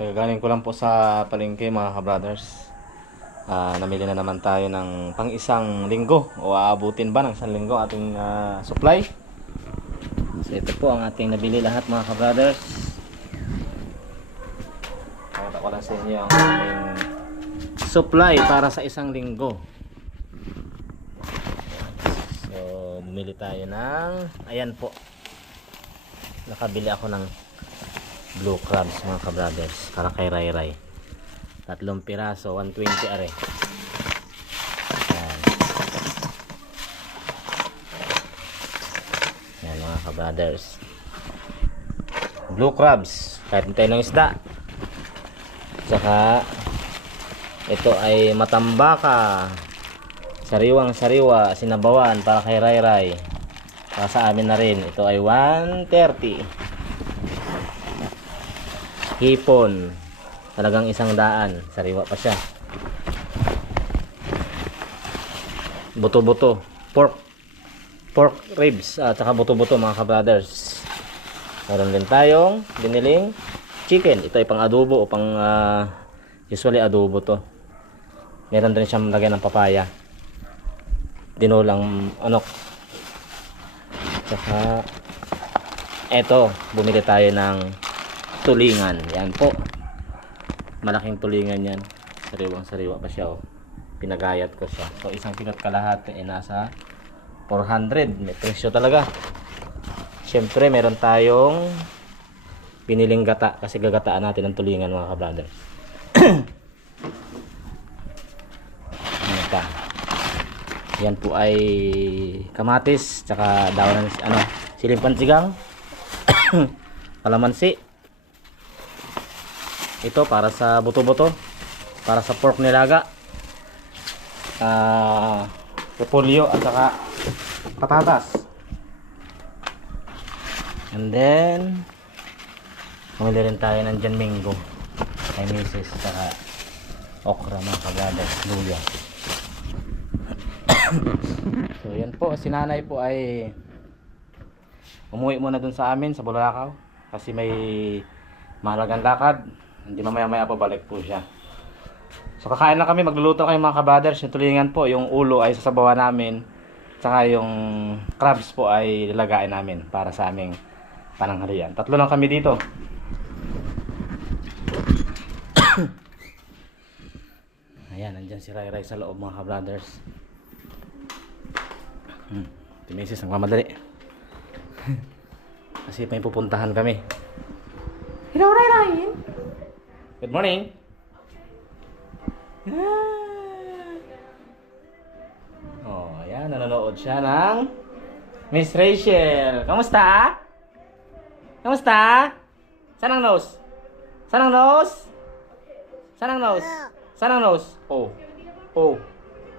Kagagaling ko lang po sa palengke mga ka-brothers. Namili na naman tayo ng pang isang linggo o aabutin ba ng isang linggo ating supply. So ito po ang ating nabili lahat mga ka-brothers. Pakita ko lang sa inyo ang aming supply para sa isang linggo. So bumili tayo ng, ayan po, nakabili ako ng blue crabs mga ka-brothers para kay Ray Ray. 3 piraso, 120 are. Yan. Yan mga ka-brothers. Blue crabs, kahit tayo ng isda. Saka ito ay matambaka, sariwang sariwa, sinabawan para kay Ray Ray. Para sa amin na rin, ito ay 130. Hipon, talagang 100, sariwa pa siya. Buto-buto, pork ribs at saka buto-buto mga ka-brothers. Meron din tayong biniling chicken. Ito ay pang adobo o pang usually adobo to. Meron din siyang lagyan ng papaya, dinulang anok. Saka eto, bumili tayo ng tulingan. Yan po, malaking tulingan yan, sariwang sariwa pa siya. Pinagayat ko siya. So isang kilot kalahati ay nasa 400. May presyo talaga. Syempre meron tayong piniling gata, kasi gagataan natin ang tulingan mga ka-brothers. Ano pa? Yan po ay kamatis, tsaka daon ng siling pansigang, kalamansi. Ito para sa buto-buto, para sa pork nilaga, repolyo at saka patatas. And then bumili rin tayo ng Janmingo kay Mrs. Saka okra mga ka-brothers, luya. So yan po, si nanay po ay umuwi muna dun sa amin sa Bulacau kasi may mahalagang lakad. Hindi mamaya-maya pa balik po siya. So kakain na kami, magluluto kayo mga ka-brothers. Yung tulingan po, yung ulo ay sasabawan namin, saka yung crabs po ay lilagain namin para sa aming pananghalian. 3 lang kami dito. Ayan, nandyan si Ray Ray sa loob mga ka-brothers. Si Mrs. nagmamadali. Kasi may pupuntahan kami. Hello Ray Ray! Good morning. Oh, ayan, nanonood siya ng Miss Rachel. Kamusta? Kamusta? Saan ang nose? Saan ang nose? Saan ang nose? Saan ang nose? Oh. Oh.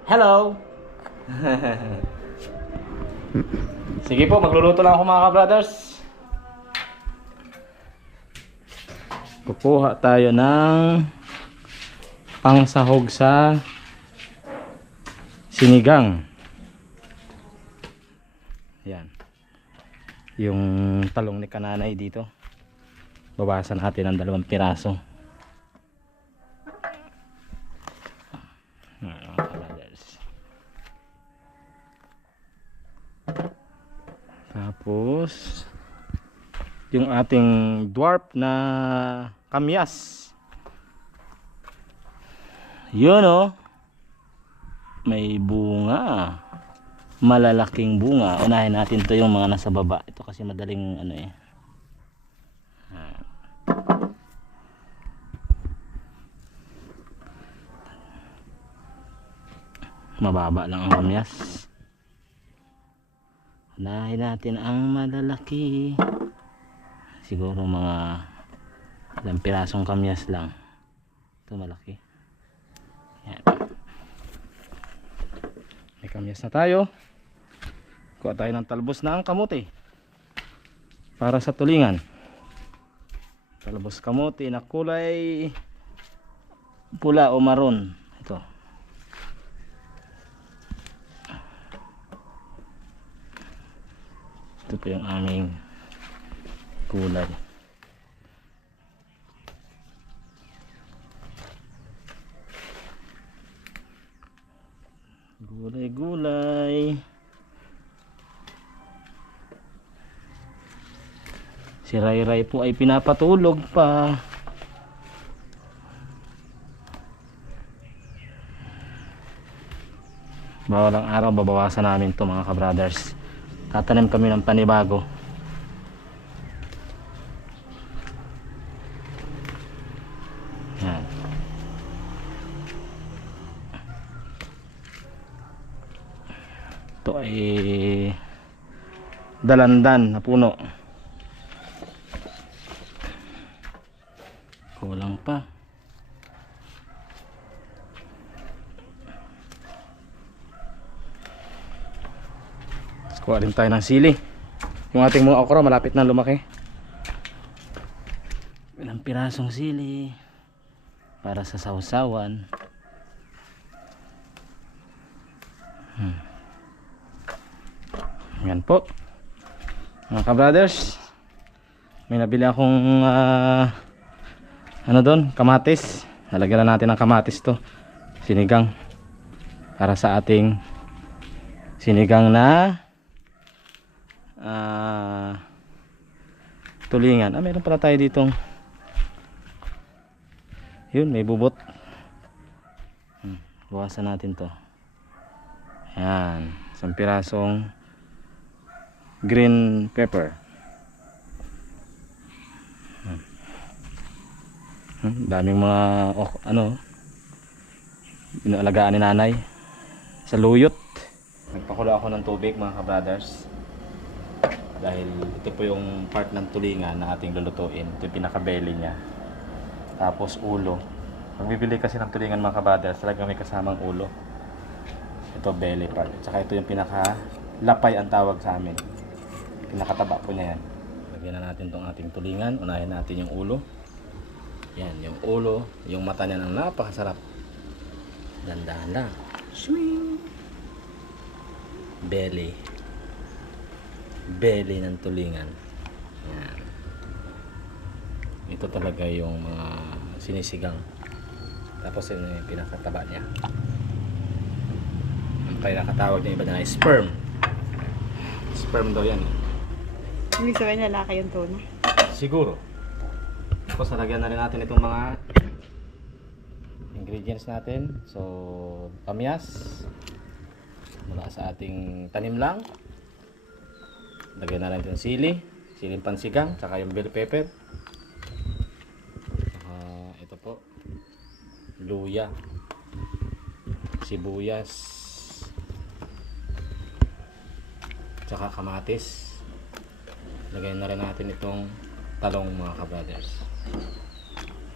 Hello. Sige po, magluluto lang ako mga ka-brothers. Kukuha tayo ng pangsahog sa sinigang. Yan. Yung talong ni kananay dito. Bawasan natin ng 2 piraso. Tapos yung ating dwarf na kamyas. Yun may bunga, malalaking bunga. Unahin natin to yung mga nasa baba. Ito kasi madaling mababa lang ang kamyas. Unahin natin ang malalaki. Siguro mga 2 pirasong kamyas lang. Ito malaki. Yan. May kamyas na tayo. Kuha tayo ng talbos na ang kamote para sa tulingan. Talbos kamote na kulay pula o maroon. Ito. Ito po yung aming kulay. Gulay-gulay. Si Ray po ay pinapatulog pa. Bawalang araw babawasan namin to mga kabrothers. Tatanim kami ng panibago. Yan. Ito ay dalandan na puno. Kulang pa. Kuha din tayo ng sili. Yung ating mga okra malapit na lumaki. Ilang pirasong sili para sa sausawan. Yan po mga ka-brothers, may nabili akong ano doon, kamatis. Nalagyan na natin ng kamatis to, sinigang, para sa ating sinigang na tulingan. Meron pala tayo ditong yun, may bubot. Buwasan natin to. Yan, isang pirasong green pepper. Daming mga inaalagaan ni nanay sa luyot. Nagpakulo ako ng tubig mga ka-brothers, dahil ito po yung part ng tulingan na ating lulutuin. Ito yung pinaka-belly nya, tapos ulo. Pag bibili kasi ng tulingan mga ka-brothers, talagang may kasamang ulo. Ito belly part, tsaka ito yung pinaka-lapay ang tawag sa amin. Pinakataba po niya yan. Lagyan na natin tong ating tulingan. Unahin natin yung ulo. Yan, yung ulo, yung mata niya ng napakasarap. Dandahan lang. Swing! Belly. Belly ng tulingan. Yan. Ito talaga yung mga sinisigang. Tapos yun yung pinakataba niya. Ang pinakatawag niya iba na ay sperm. Sperm daw yan. Ibig sabihin lalaki yung tuna. Siguro. Tapos nalagyan na rin natin itong mga ingredients natin. So, kamyas mula sa ating tanim lang. Lagyan na rin itong sili, siling pansigang, tsaka yung bell pepper. Ito po, luya, sibuyas, tsaka kamatis. Lagyan na rin natin itong talong mga ka-brothers.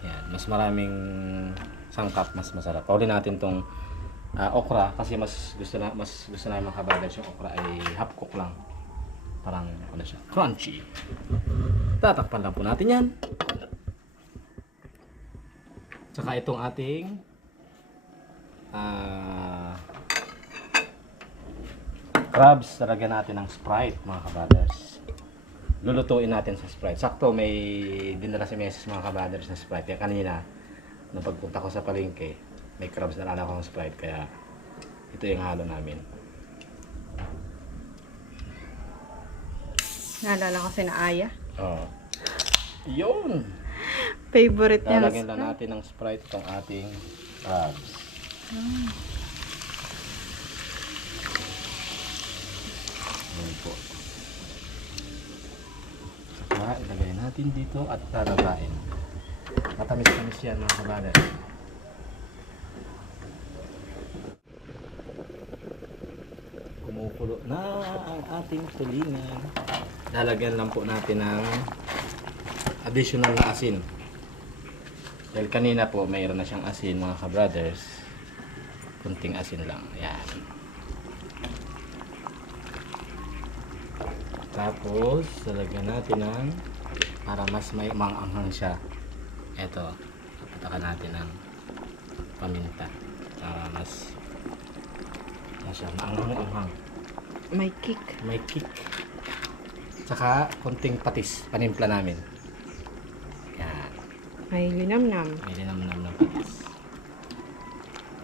Yan, mas maraming sangkap, mas masarap. Pauli natin tong okra kasi mas gusto na mga ka-brothers yung okra ay half cook lang. Parang ano siya, crunchy. Tatakpan lang po natin yan. Tsaka itong ating crabs, talagyan natin ng Sprite mga ka-brothers. Lulutuin natin sa Sprite. Sakto may dinala si Mrs. mga ka-brothers na Sprite. Kaya kanina, nung pagpunta ko sa palengke, may crabs na nalala ko ng Sprite. Kaya ito yung halo namin. Naalala ko si Naaya. Oo. Yun! Favorite niya. Lalagyan lang natin ng Sprite itong ating crabs. Yun po. Saka ilagay natin dito at tatabain. Matamis-tamis yan mga kabalan. Kumukulo na ang ating tulingan. Lalagyan lang po natin ng additional na asin. Dahil kanina po mayroon na siyang asin mga ka-brothers. Kunting asin lang. Ayan. Tapos lalagyan natin ng, para mas may manganghang siya, eto, patakan natin ng paminta para mas siya maanghang-anghang. May kick. May kick. Tsaka konting patis, panimpla namin. Yan. May linamnam. May linamnam ng patis.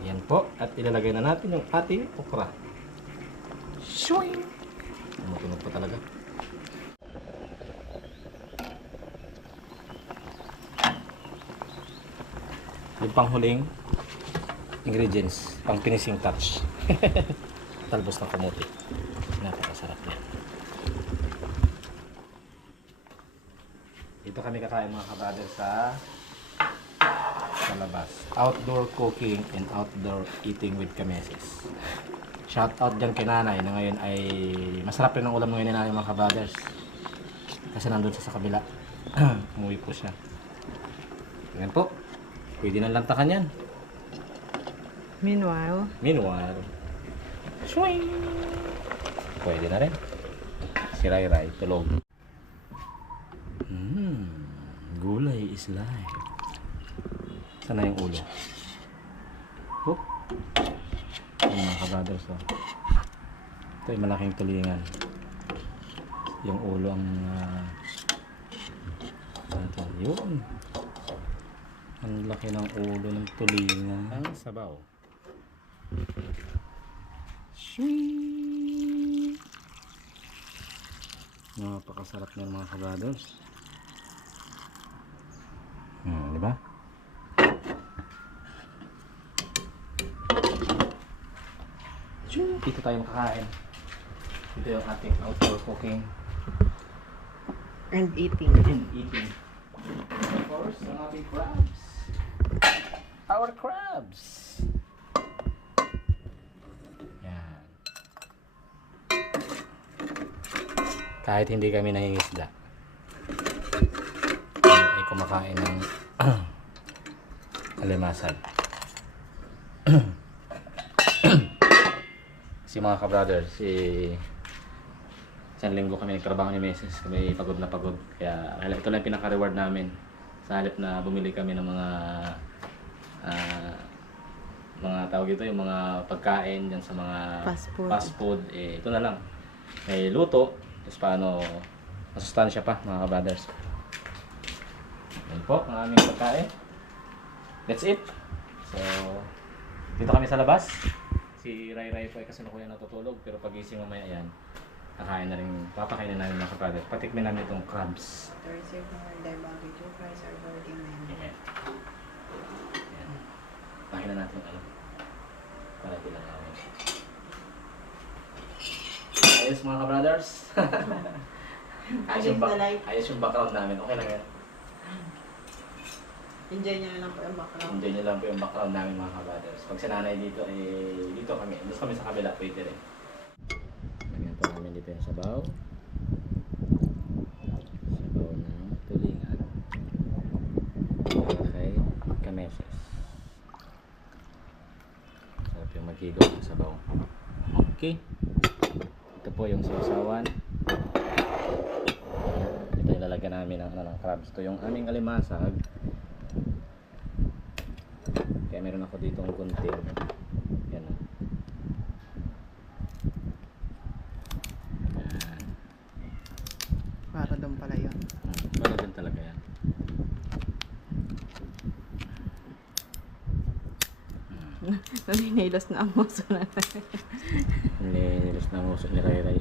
Yan po. At ilalagay na natin yung ating okra. Shwing! Tumutunog pa talaga. Yung panghuling ingredients, pang finishing touch. Talbos ng kamote. Napakasarap niya. Dito kami kakain mga kabrother sa labas. Outdoor cooking and outdoor eating with Kameses. Shout out dyan kay nanay na ngayon ay masarap rin ang ulam ngayon ni nanay mga kabrothers. Kasi nandun siya sa kabila. Umuwi po siya. Ganyan po. Pwede nang lantakan yan. Meanwhile, swing! Pwede na rin. Si Rai Rai, tulog. Gulay is life. Sana yung ulo. Hoop. Yung mga kabrothers, oh. Ito yung malaking tulingan. Yung ulo ang yun. Ang laki ng ulo ng tulingan. Ang sabaw. Sweet. Napakasarap na mga kabrothers. Di ba? Dito tayo makakain. Ito yung ating outdoor cooking and eating. and eating. Of course, ang ating crabs. Our crabs. Yan. Kahit hindi kami nangingisda, ay kumakain ng alimasag. Si mga kabrothers, isang linggo kami nagtrabaho ni Meses, kami pagod na pagod. Kaya ito lang yung pinaka-reward namin. Sa halip na bumili kami ng mga tawag ito, yung mga pagkain dyan sa mga Fast food. ito na lang. May luto, tapos paano masustansya pa mga kabrothers. Yan po ang aming pagkain. That's it. So, dito kami sa labas. Si Rai Rai po ay kasalukuyan natutulog, pero pagising mamaya yan, kakain na rin, papakainin namin mga kapatid. Patikmin namin itong crabs. Thursday for the baggage, your price are already made. Ayan. Ayan. Pakin na natin ano. Para bilang namin. Ayos mga kabrothers. Ayos yung background namin. Okay lang yan. Enjoy nyo na lang po yung background. Enjoy nyo lang po yung background namin mga kabrothers. Pag sinanay dito, dito kami. Doon kami sa kabila, pwede rin. Lagyan po namin dito yung sabaw. Sabaw ng tulingan. Para kay Kameses. Sarap yung maghigaw ng sabaw. Okay. Ito po yung sausawan. Ito yung lalagyan namin ng crabs. Ito yung aming alimasag. Kaya meron ako dito ng kunting. Yan o. Yan. Para doon pala yun. Para din talaga yan. Naninilos na ang muso na. Nilis na muso ni Rai Rai.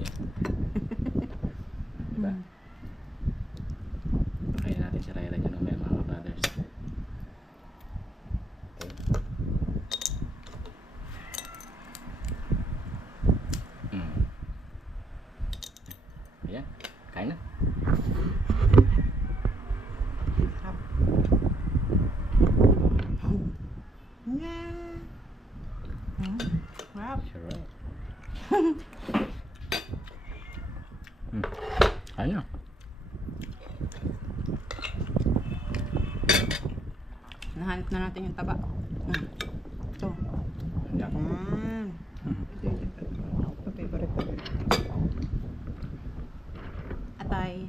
Diba? Pakain natin si Rai Rai dyan mga brothers. Ayan, kain na. Sarap. Yeah. Wow. Sure right. Kain na. Nahanap na natin yung taba. Ito. Yan. Favorite ko. Atay.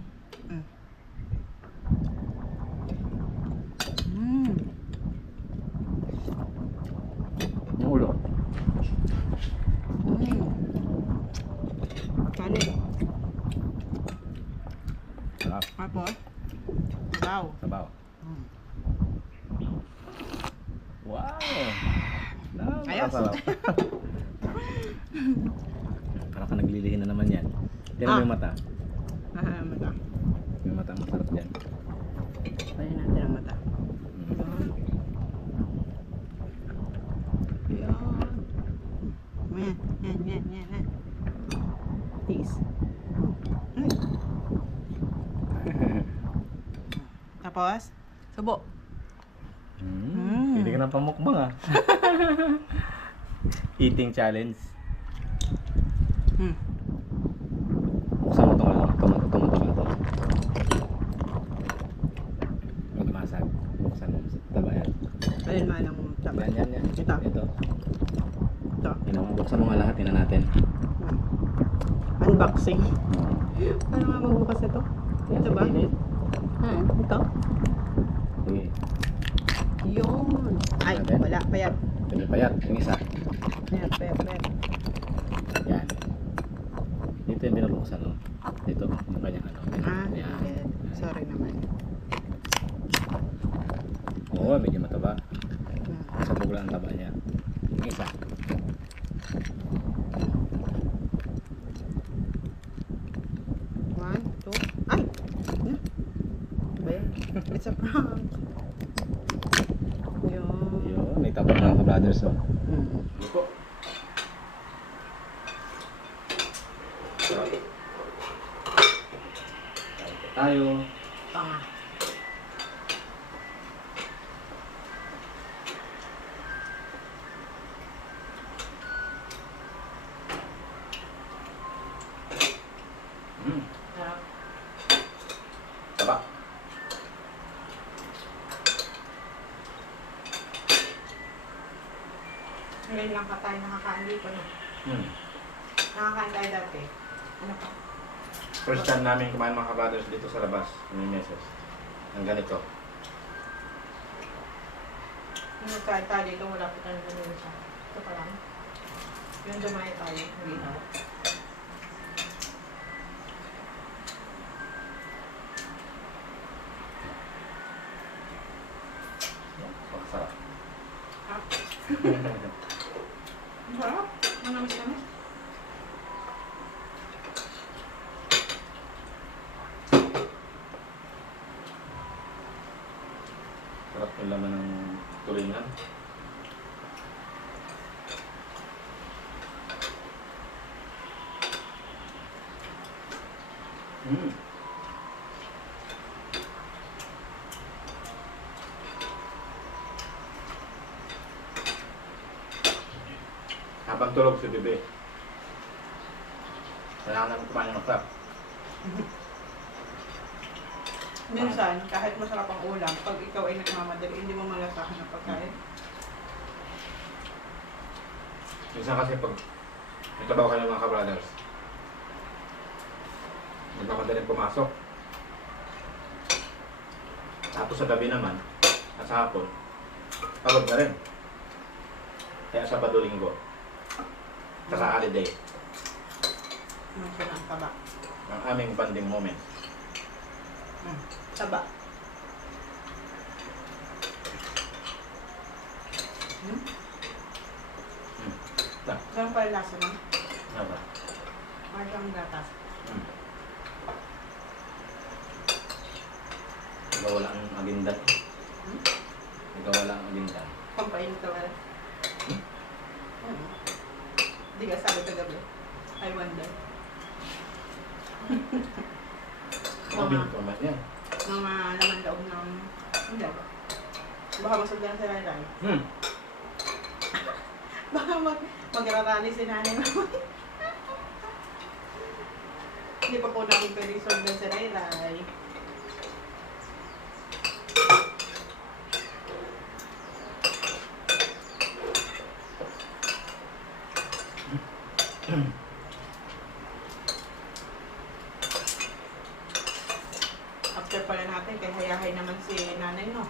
Yung ulo. Kanin. Sarap. Tapos, sabaw. Sabaw. Wow! Ayos. Napakasarap. Parang ka naglilihin na naman yan. Tignan mo yung mata. Mata. Yung mata masarap yan. Pwede natin ang mata. Yan. Yan. Peace. Tapos, subo. Pwede ka na pamukbang ah. Eating challenge. Buksan mo itong tumutok ito. Magmasag. Buksan mo. Taba yan. Ayun man ang taba. Yan. Ito. Ito. Ito. Buksan mo nga lahat. Tingnan natin. Unboxing. Paano nga magbukas ito? Ito ba? Ito? Sige. Yun. Ay, Natin? wala. Payat. Ito payat. Yung isa. Payat. Yan. Dito yung binubuksan, no? Dito, yung kanyang ano. Yan. Payat. Sorry naman. Oo, medyo mataba. Sa bugla ang taba niya. Yung isa. One, two. Ay! Ba yan? It's a prank. Yun. Yun, may taba mga ka-brothers, oh. Ano po? Tayo. Panga. Sarap. Taba. Ngayon lang pa tayo nakakain dito, no? Nakakain tayo dati. Ano pa? First time namin kumain mga ka-brothers dito sa labas. May meses. Ang ganito. Nung kahit tayo dito, wala po tayo ganun siya. Ito pa lang. Yung dumaya tayo, hindi na. Pagkasarap. Ang sarap. Manamis-namis. Sarap yung laman ng tulingan. Habang tulog si Bebe. Kailangan namin kumain ng masarap. Minsan, kahit masarap ang ulam, pag ikaw ay nagmamadali, hindi mo malasahan ang pagkain. Minsan kasi pag may trabaho kayo mga ka-brothers, nagmamadaling pumasok. Tapos sa gabi naman, at sa hapon, pagod na rin. Kaya Sabado-Linggo, sa holiday, Minsan ang taba. ang aming bonding moment. Taba. Ganun pala lasa nun. Ano ba? Masyang gatas. Nagawala ang agindan. Nagawala ang agindan. Pampainit ka wala. Hindi ka sabi kagabi. I wonder. Mabing naman yan. Mga laman loob ng... Hindi ba? Baka masagdan sa lalay. Baka magrarali si nanay mo. Hindi pa po namin pwedeng sundan sa lalay. After pala natin, kay hayahay naman si nanay, no?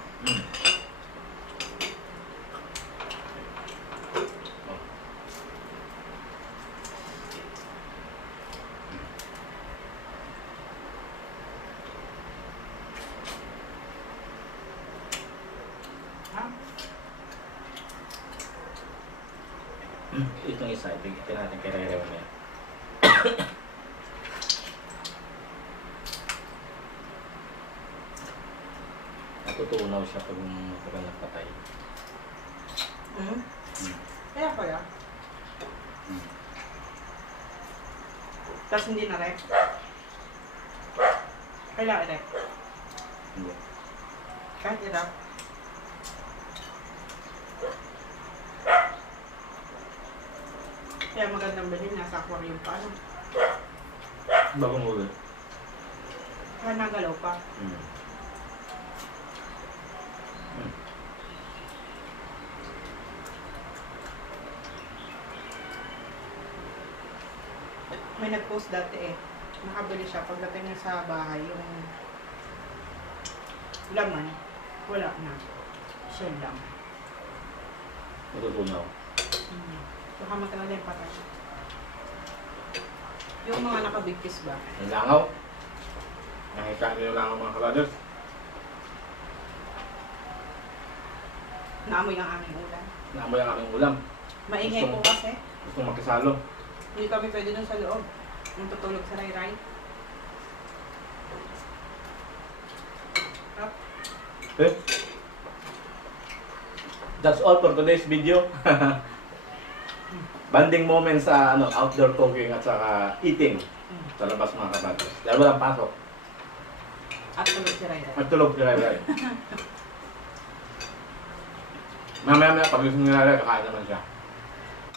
Itong isa, ibigay natin kay Rere mamaya. Natutunaw siya pag nagpatay. Hmm? Hmm. Kaya pala. Hmm. Tapos hindi na rep. Kailangan rep. Hindi. Kahit irap. Kaya magandang bilhin, nasa aquarium pa. Ano? Bagong ulo. Kaya nagalaw pa. Hmm. Hmm. May nag-post dati eh. Nakabili siya. Pagdating niya sa bahay, yung laman, wala na. Shell lang. Natutunaw. Baka matagal na yung patay. Yung mga nakabigkis ba? Ang langaw. Nakita niyo yung langaw mga kabaders. Naamoy ang aming ulan. Naamoy ang aking ulam. Maingay po kasi. Gusto makisalo. Hindi kami pwede dun sa loob. Yung tutulog sa ray-ray. Up. Okay. That's all for today's video. Banding moments sa outdoor cooking at saka eating sa labas mga kabaders. Dahil walang pasok. At tulog si ray-ray. Magtulog si Rai. Mamaya pag gusto nila Rai, kakain naman siya.